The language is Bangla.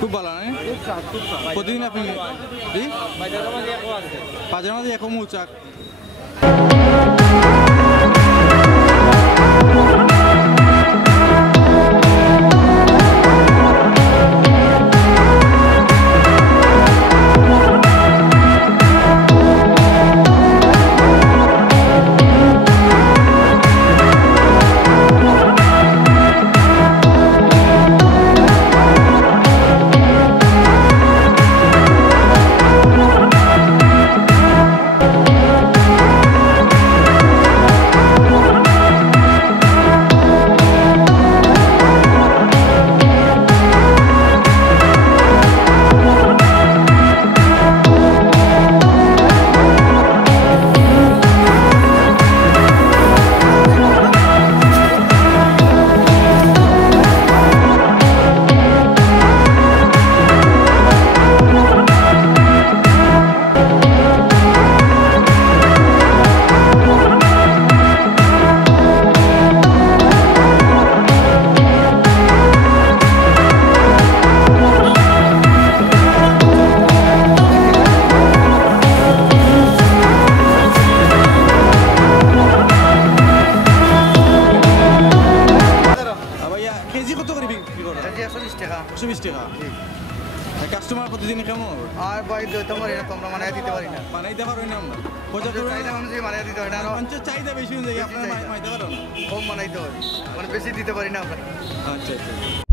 খুব ভালো না প্রতিদিন আপনি বাজারের মাঝে একো মৌচাক কাস্টমার প্রতিদিন কেমন আর ভাই দিতে পারি না তোমরা মানায় দিতে পারি না বানাইতে পারো না আমরা চাহিদা অনুযায়ী মানায় দিতে পারি না আর চাহিদা বেশি অনুযায়ী আপনারা মানাইতে পারো না কম বানাইতে পারি মানে বেশি দিতে পারি না আমরা আচ্ছা আচ্ছা